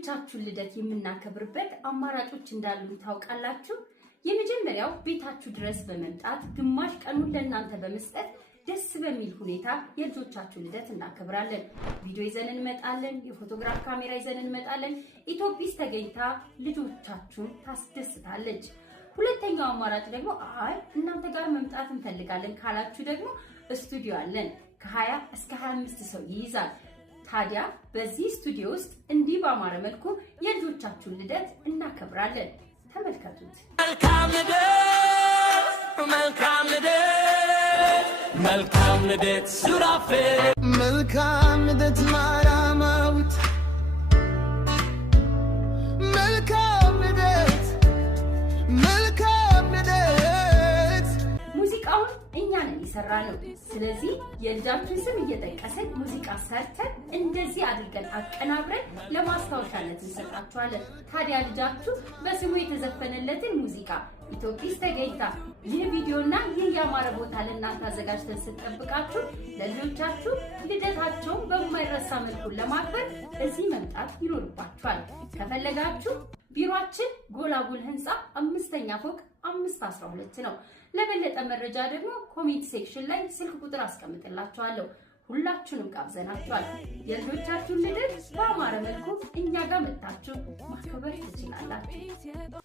የልጆቻችሁን ልደት የምናከብርበት አማራጮች እንዳሉ ታውቃላችሁ? የመጀመሪያው ቤታችሁ ድረስ በመምጣት ግማሽ ቀኑን ለእናንተ በመስጠት ደስ በሚል ሁኔታ የልጆቻችሁን ልደት እናከብራለን። ቪዲዮ ይዘን እንመጣለን፣ የፎቶግራፍ ካሜራ ይዘን እንመጣለን። ኢትዮጲስ ተገኝታ ልጆቻችሁን ታስደስታለች። ሁለተኛው አማራጭ ደግሞ አይ እናንተ ጋር መምጣት እንፈልጋለን ካላችሁ ደግሞ ስቱዲዮ አለን። ከ20 እስከ 25 ሰው ይይዛል። ታዲያ በዚህ ስቱዲዮ ውስጥ እንዲህ ባማረ መልኩ የልጆቻችሁን ልደት እናከብራለን። ተመልከቱት። መልካም ልደት ሱራፌል፣ መልካም ልደት ማራማዊት፣ መልካም ልደት፣ መልካም ልደት። ሙዚቃውን እኛ ነን የሰራነው። ስለዚህ የልጃችሁን ስም እየጠቀስን ሙዚቃ ሰርተን እንደዚህ አድርገን አቀናብረን ለማስታወሻነት እንሰጣችኋለን። ታዲያ ልጃችሁ በስሙ የተዘፈነለትን ሙዚቃ ኢትዮጲስ ተገኝታ ይህ ቪዲዮና ይህ ያማረ ቦታ ለእናንተ አዘጋጅተን ስንጠብቃችሁ ለልጆቻችሁ ልደታቸውን በማይረሳ መልኩ ለማክበር እዚህ መምጣት ይኖርባችኋል። ከፈለጋችሁ ቢሮአችን ጎላጉል ህንፃ 5ኛ ፎቅ 512 ነው። ለበለጠ መረጃ ደግሞ ኮሜንት ሴክሽን ላይ ስልክ ቁጥር አስቀምጥላችኋለሁ። ሁላችሁንም ጋብዘናችኋል። የልጆቻችሁን ልደት በአማረ መልኩ እኛ ጋር መጣችሁ ማክበር ትችላላችሁ።